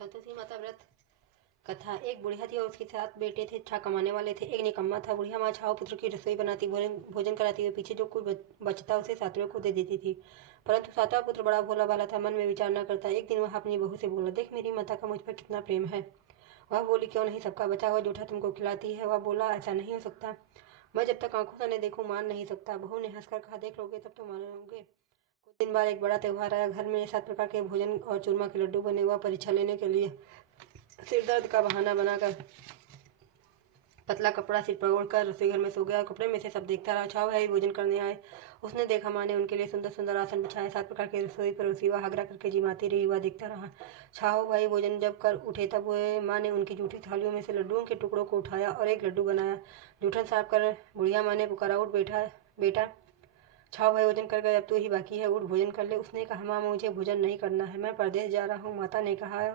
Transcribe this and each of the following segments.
संतोषी माता व्रत कथा। एक बुढ़िया थी और उसके 7 बेटे थे, अच्छा कमाने वाले थे। एक निकम्मा था। बुढ़िया माँ छाव पुत्र की रसोई बनाती, भोजन कराती हुई पीछे जो कुछ बचता उसे सातवें को दे देती थी। परंतु सातवां पुत्र बड़ा भोला भाला था, मन में विचार न करता। एक दिन वह अपनी बहू से बोला, देख मेरी माता का मुझ पर कितना प्रेम है। वह बोली, क्यों नहीं, सबका बचा हुआ जूठा तुमको खिलाती है। वह बोला, ऐसा नहीं हो सकता, मैं जब तक आंखों से न देखूं मान नहीं सकता। बहू ने हंसकर कहा, देख लोगे तब तो मानोगे। कुछ दिन बाद एक बड़ा त्योहार आया। घर में 7 प्रकार के भोजन और चूरमा के लड्डू बने। हुआ परीक्षा लेने के लिए सिर दर्द का बहाना बनाकर पतला कपड़ा सिर पर ओढ़कर रसोई घर में सो गया और कपड़े में से सब देखता रहा। छाव भाई भोजन करने आए। उसने देखा माँ ने उनके लिए सुंदर सुंदर आसन बिछाए। 7 प्रकार की रसोई पर उसी वह आगरा करके जिमाती रही। वह देखता रहा। छाव भाई भोजन जब कर उठे तब माँ ने उनकी जूठी थालियों में से लड्डुओं के टुकड़ों को उठाया और एक लड्डू बनाया। जूठन साफ कर बुढ़िया माँ ने पुकारा, उठ बेटा, छाव भाई भोजन कर गए, अब तो ही बाकी है, उठ भोजन कर ले। उसने कहा, माँ मुझे भोजन नहीं करना है, मैं परदेश जा रहा हूँ। माता ने कहा,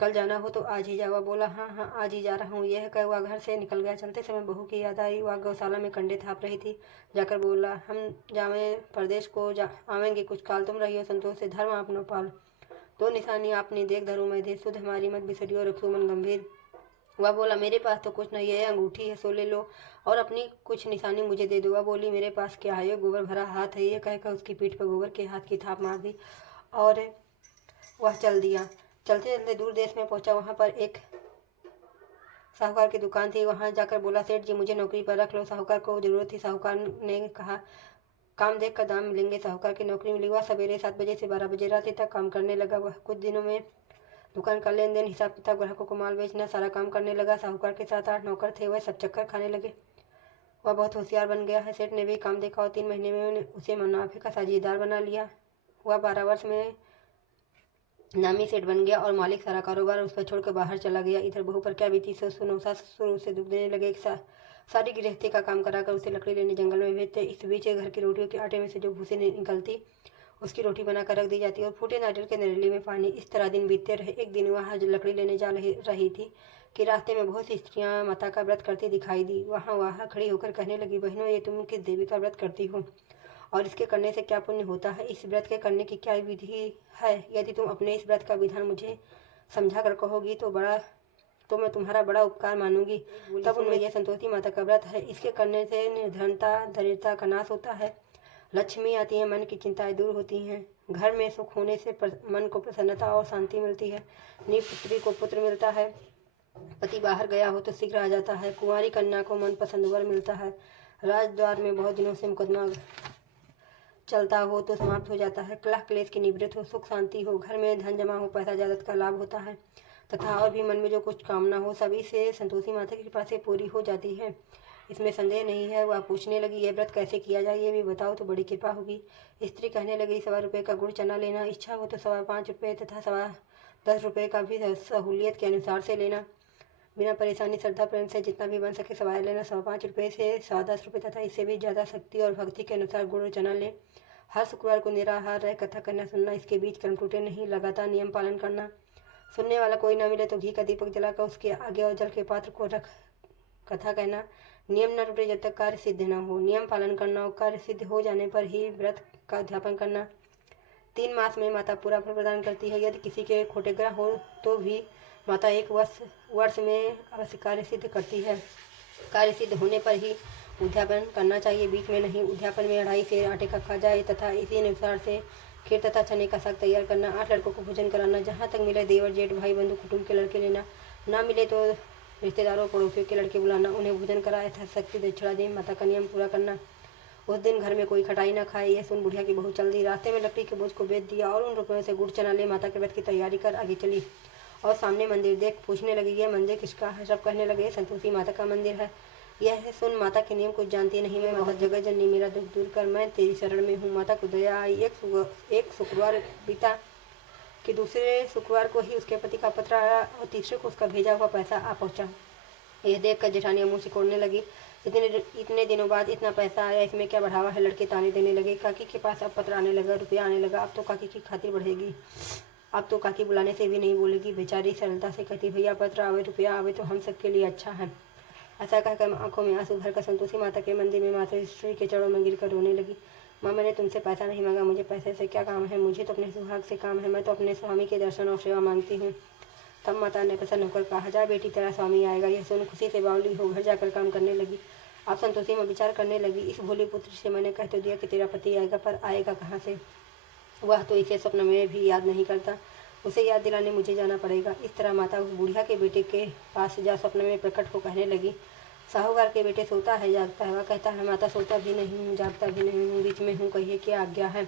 कल जाना हो तो आज ही जाओ। बोला, हाँ हाँ आज ही जा रहा हूँ। यह कह वह घर से निकल गया। चलते समय बहू की याद आई। वह गौशाला में कंडे थाप रही थी। जाकर बोला, हम जावे परदेश को आवेंगे, कुछ काल तुम रहियो संतोष से, धर्म आपनो पाल। 2 निशानी आपने देख धरू मैं दे, शुद्ध हमारी मत बिसरियो, रखियो मन गंभीर। वह बोला, मेरे पास तो कुछ नहीं है, अंगूठी है सो ले लो और अपनी कुछ निशानी मुझे दे दो। वह बोली, मेरे पास क्या है, गोबर भरा हाथ है। ये कहकर उसकी पीठ पर गोबर के हाथ की थाप मार दी और वह चल दिया। चलते चलते दूर देश में पहुंचा। वहां पर एक साहूकार की दुकान थी। वहां जाकर बोला, सेठ जी मुझे नौकरी पर रख लो। साहूकार को जरूरत थी। साहूकार ने कहा, काम देख कर दाम मिलेंगे। साहूकार की नौकरी मिली। वह सवेरे 7 बजे से 12 बजे रात तक काम करने लगा। वह कुछ दिनों में दुकान का लेन देन, हिसाब किताब, ग्राहकों को माल बेचना, सारा काम करने लगा। साहूकार के 7-8 नौकर थे, वह सब चक्कर खाने लगे। वह बहुत होशियार बन गया है। सेठ ने भी काम देखा और 3 महीने में उसे मुनाफे का साझेदार बना लिया। वह 12 वर्ष में नामी सेठ बन गया और मालिक सारा कारोबार उस पर छोड़कर बाहर चला गया। इधर बहू पर क्या बीती। सुनौसा ससुर उसे दुख देने लगे। सारी गृहस्थी का काम कराकर उसे लकड़ी लेने जंगल में भेजते। इस बीच घर की रोटियों के आटे में से जो भूसी निकलती उसकी रोटी बनाकर रख दी जाती और फूटे नारियल के नरेले में पानी। इस तरह दिन बीतते रहे। एक दिन वह लकड़ी लेने जा रही थी कि रास्ते में बहुत सी स्त्रियां माता का व्रत करती दिखाई दी। वहाँ खड़ी होकर कहने लगी, बहनों ये तुम किस देवी का व्रत करती हो और इसके करने से क्या पुण्य होता है? इस व्रत के करने की क्या विधि है? यदि तुम अपने इस व्रत का विधान मुझे समझा कर कहोगी तो मैं तुम्हारा बड़ा उपकार मानूंगी। तब उनमें यह संतोषी माता का व्रत है, इसके करने से निर्धनता दरिद्रता का नाश होता है, लक्ष्मी आती है, मन की चिंताएं दूर होती हैं, घर में सुख होने से मन को प्रसन्नता और शांति मिलती है, निपुत्री को पुत्र मिलता है, पति बाहर गया हो तो शीघ्र आ जाता है, कुंवारी कन्या को मनपसंद वर मिलता है, राजद्वार में बहुत दिनों से मुकदमा चलता हो तो समाप्त हो जाता है, कलह क्लेश की निवृत्त हो, सुख शांति हो, घर में धन जमा हो, पैसा जायदाद का लाभ होता है तथा और भी मन में जो कुछ कामना हो सभी से संतोषी माता की कृपा से पूरी हो जाती है। इसमें संदेह नहीं है। वह पूछने लगी, यह व्रत कैसे किया जाए, ये भी बताओ तो बड़ी कृपा होगी। स्त्री कहने लगी, 1.25 रुपये का गुड़ चना लेना, इच्छा हो तो 5.25 रुपये तथा 10.25 रुपये का भी सहूलियत के अनुसार से लेना, बिना परेशानी श्रद्धा प्रेम से जितना भी बन सके सवाल लेना। 5.25 रुपये से 10 रुपये तथा इससे भी ज़्यादा शक्ति और भक्ति के अनुसार गुड़ और चना ले। हर शुक्रवार को निराहार रह कथा करना सुनना, इसके बीच कर्म टूटे नहीं, लगातार नियम पालन करना। सुनने वाला कोई ना मिले तो घी का दीपक जलाकर उसके आगे और जल के पात्र को रख कथा कहना। नियम न टूटे जब तक कार्य सिद्ध न हो। नियम पालन करना और कार्य सिद्ध हो जाने पर ही व्रत का उद्यापन करना। 3 मास में माता पूरा फल प्रदान करती है। यदि किसी के खोटे ग्रह हो तो भी माता 1 वर्ष में अवश्य कार्य सिद्ध करती है। कार्य सिद्ध होने पर ही उद्यापन करना चाहिए, बीच में नहीं। उद्यापन में 2.5 सेर आटे का खा जाए तथा इसी अनुसार से खीर तथा चने का साग तैयार करना। 8 लड़कों को भोजन कराना। जहाँ तक मिले देवर जेठ भाई बंधु कुटुंब के लड़के लेना। ना मिले तो रिश्तेदारों पड़ोसियों के लड़के बुलाना, उन्हें भोजन करा यथाशक्ति दक्षिणा दें। माता का नियम पूरा करना। उस दिन घर में कोई खटाई न खाए। यह सुन बुढ़िया की बहू चल दी। रास्ते में लकड़ी के बोझ को बेच दिया और उन रुपयों से गुड़ चना ले माता के व्रत की तैयारी कर आगे चली और सामने मंदिर देख पूछने लगी, यह मंदिर किसका है? सब कहने लगे, संतोषी माता का मंदिर है। यह सुन माता के नियम कुछ जानती नहीं। मैं बहुत जगह जननी, मेरा दुख दूर कर, मैं तेरी शरण में हूँ। माता को दया आई। एक शुक्रवार बीता कि दूसरे शुक्रवार को ही उसके पति का पत्र आया और तीसरे को उसका भेजा हुआ पैसा आ पहुंचा। यह देखकर जेठानियां मुंह सिकोड़ने लगी। इतने दिनों बाद इतना पैसा आया, इसमें क्या बढ़ावा है? लड़के ताने देने लगे। काकी के पास अब पत्र आने लगा, रुपया आने लगा, अब तो काकी की खातिर बढ़ेगी। अब तो काकी बुलाने से भी नहीं बोलेगी। बेचारी सरलता से कहती, भैया पत्र आवे रुपया आवे तो हम सबके लिए अच्छा है। ऐसा कहकर आंखों में आंसू भरकर संतोषी माता के मंदिर में माता श्री के चरणों में गिरकर रोने लगी। माँ, मैंने तुमसे पैसा नहीं मांगा, मुझे पैसे से क्या काम है? मुझे तो अपने सुहाग से काम है। मैं तो अपने स्वामी के दर्शन और सेवा मांगती हूँ। तब माता ने प्रसन्न होकर कहा, जा बेटी तेरा स्वामी आएगा। यह सुन खुशी से बावली हो घर जाकर काम करने लगी। अब संतोषी में विचार करने लगी, इस भोले पुत्र से मैंने कह तो दिया कि तेरा पति आएगा, पर आएगा कहाँ से? वह तो इसे स्वप्न में भी याद नहीं करता। उसे याद दिलाने मुझे जाना पड़ेगा। इस तरह माता उस बुढ़िया के बेटे के पास जा स्वप्न में प्रकट हो कहने लगी, साहूकार के बेटे सोता है जागता है? वह कहता है, माता सोता भी नहीं हूँ जागता भी नहीं हूँ, बीच में हूँ, कहिए क्या आज्ञा है?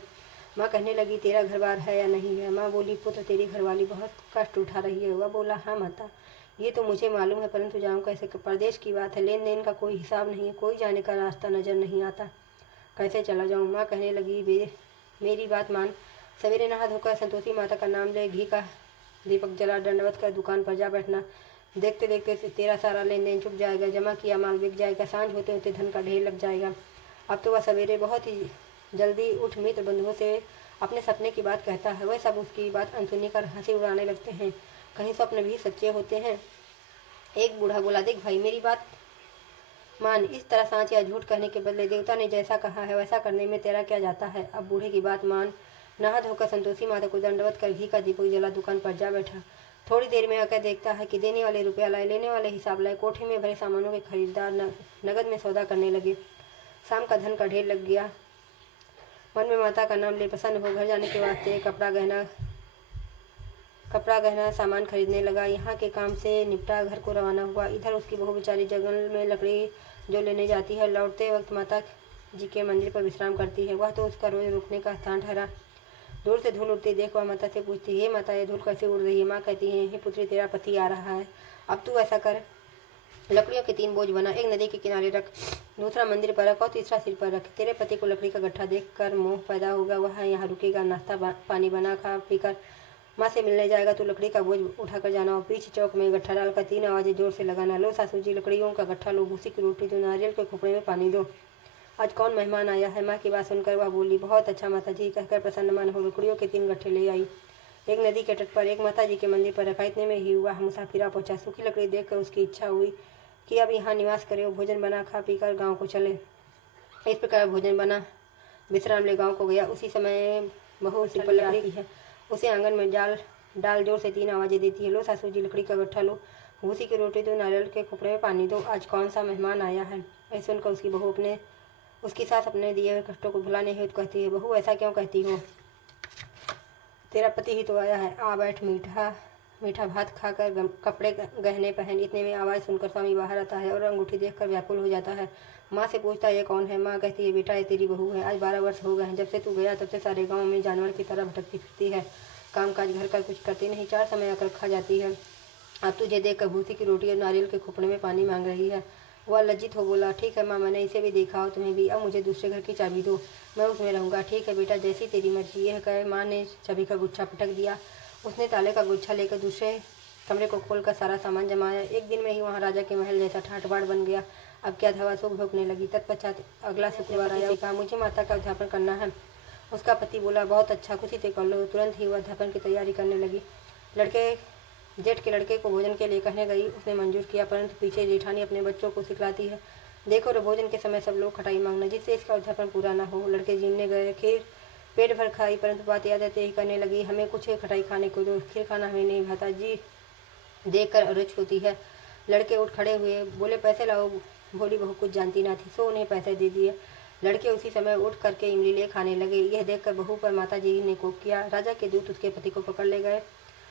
माँ कहने लगी, तेरा घर बार है या नहीं है? माँ बोली, पुत्र तेरी घरवाली बहुत कष्ट उठा रही है। वह बोला, हाँ माता, ये तो मुझे मालूम है, परंतु जाऊँ कैसे? परदेश की बात है, लेन देन का कोई हिसाब नहीं, कोई जाने का रास्ता नजर नहीं आता, कैसे चला जाऊँ? माँ कहने लगी, मेरी बात मान, सवेरे नहा धोकर संतोषी माता का नाम ले, घी का दीपक जला, दंडवत कर दुकान पर जा बैठना। देखते देखते तेरा सारा लेन देन चुक जाएगा, जमा किया माल बिक जाएगा, सांझ होते होते धन का ढेर लग जाएगा। अब तो वह सवेरे बहुत ही जल्दी उठ मित्र बंधुओं से अपने सपने की बात कहता है। वह सब उसकी बात अनसुनी कर हंसी उड़ाने लगते हैं। कहीं स्वप्न भी सच्चे होते हैं। एक बूढ़ा बोला, देख भाई, मेरी बात मान, इस तरह सांच या झूठ कहने के बदले देवता ने जैसा कहा है वैसा करने में तेरा क्या जाता है? अब बूढ़े की बात मान। नहा धोकर संतोषी माता को दंडवत कर घी का दीपक जला दुकान पर जा बैठा। थोड़ी देर में आकर देखता है कि देने वाले रुपया लाए, लेने वाले हिसाब लाए, कोठे में भरे सामानों के खरीदार नगद में सौदा करने लगे। शाम का धन का ढेर लग गया। मन में माता का नाम ले प्रसन्न हो घर जाने के वास्ते कपड़ा गहना सामान खरीदने लगा। यहाँ के काम से निपटा घर को रवाना हुआ। इधर उसकी बहू बेचारी जंगल में लकड़ी जो लेने जाती है, लौटते वक्त माता जी के मंदिर पर विश्राम करती है। वह तो उसका रोज रुकने का स्थान ठहरा। दूर से धूल उड़ती देख वह माता से पूछती, हे माता, ये धूल कैसे उड़ रही है? माँ कहती है, हे पुत्री, तेरा पति आ रहा है। अब तू ऐसा कर, लकड़ियों के 3 बोझ बना, एक नदी के किनारे रख, दूसरा मंदिर पर रख और तीसरा सिर पर रख। तेरे पति को लकड़ी का गट्ठा देख कर मोह पैदा होगा, वह यहाँ रुकेगा, नाश्ता पानी बना खा पीकर माँ से मिलने जाएगा। तो लकड़ी का बोझ उठाकर जाना और पीछे चौक में गट्ठा डालकर 3 आवाज़ें जोर से लगाना, लो सासू जी लकड़ियों का गट्ठा लो, भूसी की रोटी दो, नारियल के खोपड़े में पानी दो, आज कौन मेहमान आया है? माँ की बात सुनकर वह बोली, बहुत अच्छा माता जी, कहकर प्रसन्न मन हो लकड़ियों के 3 गट्ठे ले आई। एक नदी के तट पर, एक माता जी के मंदिर पर रखा। इतने में ही हुआ मुसाफिरा पहुंचा। सूखी लकड़ी देखकर उसकी इच्छा हुई कि अब यहाँ निवास करे और भोजन बना खा पीकर गाँव को चले। इस प्रकार भोजन बना विश्राम ले गाँव को गया। उसी समय बहू उसी पर लकड़ी है, उसे आंगन में डाल जोर से 3 आवाज़ें देती है, लो सासू जी लकड़ी का गट्ठा लो, भूसी की रोटी दो, नारियल के खोपड़े में पानी दो, आज कौन सा मेहमान आया है? ऐसे सुनकर उसकी बहू उसकी सास अपने दिए हुए कष्टों को भुलाने हेतु कहती है, बहू ऐसा क्यों कहती हो? तेरा पति ही तो आया है, आ बैठ, मीठा भात खाकर कपड़े गहने पहन। इतने में आवाज़ सुनकर स्वामी बाहर आता है और अंगूठी देखकर व्याकुल हो जाता है। माँ से पूछता है, ये कौन है? माँ कहती है, बेटा ये तेरी बहू है। आज 12 वर्ष हो गए हैं, जब से तू गया तब से सारे गाँव में जानवर की तरह भटकती फिरती है, काम काज घर का कुछ करती नहीं, 4 समय आकर खा जाती है। अब तुझे देखकर भूसी की रोटी और नारियल के खोपड़े में पानी मांग रही है। वह लज्जित हो बोला, ठीक है माँ, मैंने इसे भी देखा और तुम्हें भी, अब मुझे दूसरे घर की चाबी दो, मैं उसमें रहूँगा। ठीक है बेटा, जैसी तेरी मर्जी। यह कहे माँ ने चाबी का गुच्छा पटक दिया। उसने ताले का गुच्छा लेकर दूसरे कमरे को खोलकर सारा सामान जमाया। एक दिन में ही वहाँ राजा के महल जैसा ठाट बाट बन गया। अब क्या धवा सूख भोंकने लगी। तत्पश्चात अगला शुक्रवार आया। कहा, मुझे माता का अध्यापन करना है। उसका पति बोला, बहुत अच्छा, खुशी से कर लो। तुरंत ही वह अध्यापन की तैयारी करने लगी। जेठ के लड़के को भोजन के लिए कहने गई, उसने मंजूर किया, परंतु पीछे जेठानी अपने बच्चों को सिखलाती है, देखो रे, भोजन के समय सब लोग खटाई मांगना, जिससे इसका अध्यापन पूरा ना हो। लड़के जीमने गए, खीर पेट भर खाई, परंतु बात याद आते ही करने लगी, हमें कुछ खटाई खाने को दो, खीर खाना हमें नहीं भाता, जी देख कर अरुच होती है। लड़के उठ खड़े हुए, बोले, पैसे लाओ। भोली बहू कुछ जानती ना थी, सो उन्हें पैसे दे दिए। लड़के उसी समय उठ करके इमली ले खाने लगे। यह देखकर बहू पर माता जी ने कोप किया। राजा के दूत उसके पति को पकड़ ले गए।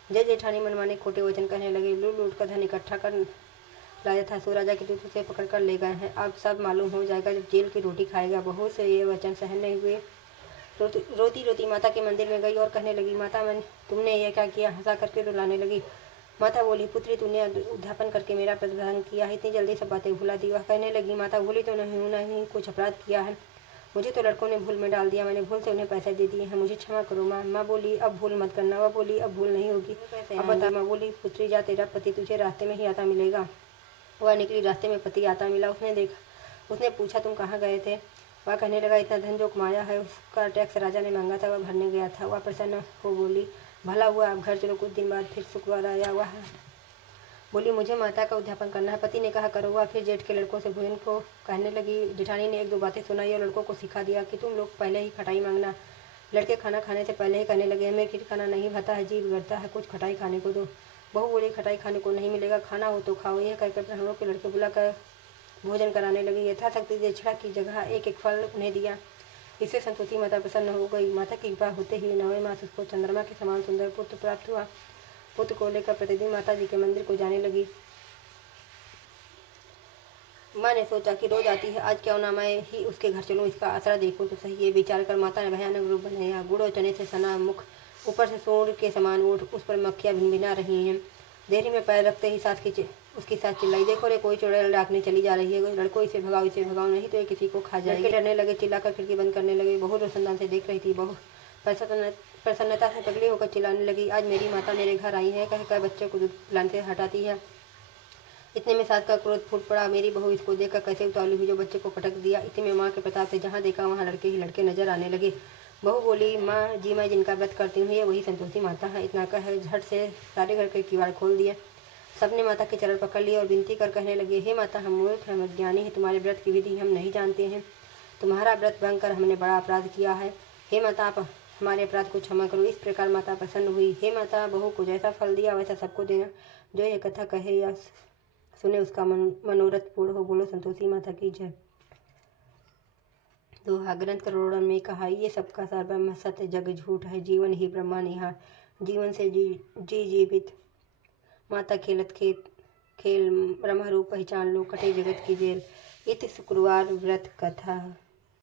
जय जेठानी मनमाने खोटे वचन कहने लगे, लूट लूट कर धन इकट्ठा कर लाया था, सो राजा के दूत उसे पकड़ कर ले गए हैं। अब सब मालूम हो जाएगा जब जेल की रोटी खाएगा। बहू से ये वचन सहन नहीं हुए। रोती रोती माता के मंदिर में गई और कहने लगी, माता तुमने यह क्या किया? हंसा करके रुलाने लगी। माता बोली, पुत्री, तूने उद्यापन करके मेरा प्रतिदान किया है, इतनी जल्दी सब बातें भुला दी। वह कहने लगी, माता भूली तो नहीं हूँ, नहीं कुछ अपराध किया है, मुझे तो लड़कों ने भूल में डाल दिया, मैंने भूल से उन्हें पैसे दे दिए हैं, मुझे क्षमा करो माँ। माँ बोली, अब भूल मत करना। वह बोली, अब भूल नहीं होगी। अब बता। माँ बोली, पुत्री जा, तेरा पति तुझे रास्ते में ही आता मिलेगा। वह निकली, रास्ते में पति आता मिला। उसने पूछा, तुम कहाँ गए थे? वह कहने लगा, इतना धन जो कमाया है उसका टैक्स राजा ने मांगा था, वह भरने गया था। वह प्रसन्न हो बोली, भला हुआ, आप घर चलो। कुछ दिन बाद फिर शुक्रवार आया। वह बोली, मुझे माता का उद्यापन करना है। पति ने कहा, करो। वह फिर जेठ के लड़कों से भोजन को कहने लगी। जेठानी ने 1-2 बातें सुनाई और लड़कों को सिखा दिया कि तुम लोग पहले ही खटाई मांगना। लड़के खाना खाने से पहले ही कहने लगे, हमें खीर खाना नहीं भाता है, जी बिगड़ता है, कुछ खटाई खाने को दो। बहू बोली खटाई खाने को नहीं मिलेगा, खाना हो तो खाओ। यह कहकर ब्राह्मणों के लड़के बुलाकर भोजन कराने लगी। यथाशक्ति दक्षिणा की जगह एक एक फल उन्हें दिया। इससे संतोषी माता प्रसन्न हो गई। माता की कृपा होते ही 9वें मास उसको चंद्रमा के समान सुंदर पुत्र प्राप्त हुआ। पुत्र को लेकर प्रतिदिन माता जी के मंदिर को जाने लगी। माँ ने सोचा कि रोज आती है, आज क्यों ना मैं ही उसके घर चलूं, इसका आसरा देखूं तो सही। ये विचार कर माता ने भयानक रूप बनाया। गुड़ और चने से सना मुख, ऊपर से सूर्य के समान ओठ, उस पर मक्खियाँ भिनभिना रही हैं। देरी में पैर रखते ही उसकी सास चिल्लाई, देखो रे कोई चुड़ैल डाकने चली जा रही है, लड़को इसे भगाओ, नहीं तो ये किसी को खा जाएगी। डरने लगे, चिल्लाकर खिड़की बंद करने लगे। बहू रोशनदान से देख रही थी। बहू प्रसन्नता से पगली होकर चिल्लाने लगी, आज मेरी माता मेरे घर आई है, कहकर बच्चे को दूध पिलाने से हटाती है। इतने में सास का क्रोध फूट पड़ा। मेरी बहू इसको देखकर कैसे उतावली हुई जो बच्चे को पटक दिया। इतने में माँ के प्रताप से जहाँ देखा वहाँ लड़के ही लड़के नजर आने लगे। बहू बोली, माँ जी मैं जिनका व्रत करती हूँ ये वही संतोषी माता है। इतना कह झट से सारे घर के किवाड़ खोल दिए। सबने माता के चरण पकड़ लिए और विनती कर कहने लगे, हे माता हम मूर्ख हैं, अज्ञानी हैं, तुम्हारे व्रत की विधि हम नहीं जानते हैं। तुम्हारा व्रत भंग कर हमने बड़ा अपराध किया है। हे माता आप हमारे अपराध को क्षमा करो। इस प्रकार माता प्रसन्न हुई। हे माता बहू को जैसा फल दिया वैसा सबको देना। जो ये कथा कहे या सुने उसका मनोरथ पूर्ण हो। बोलो संतोषी माता की जय। दोहा ग्रंथ करोड़न में कहा, ये सबका सार ब्रह्म सत्य जग झूठ है, जीवन ही ब्रह्मा निहार। जीवन से जीवित माता खेलत खेल ब्रह्म रूप पहचान लो, कटे जगत की जेल। इत शुक्रवार व्रत कथा।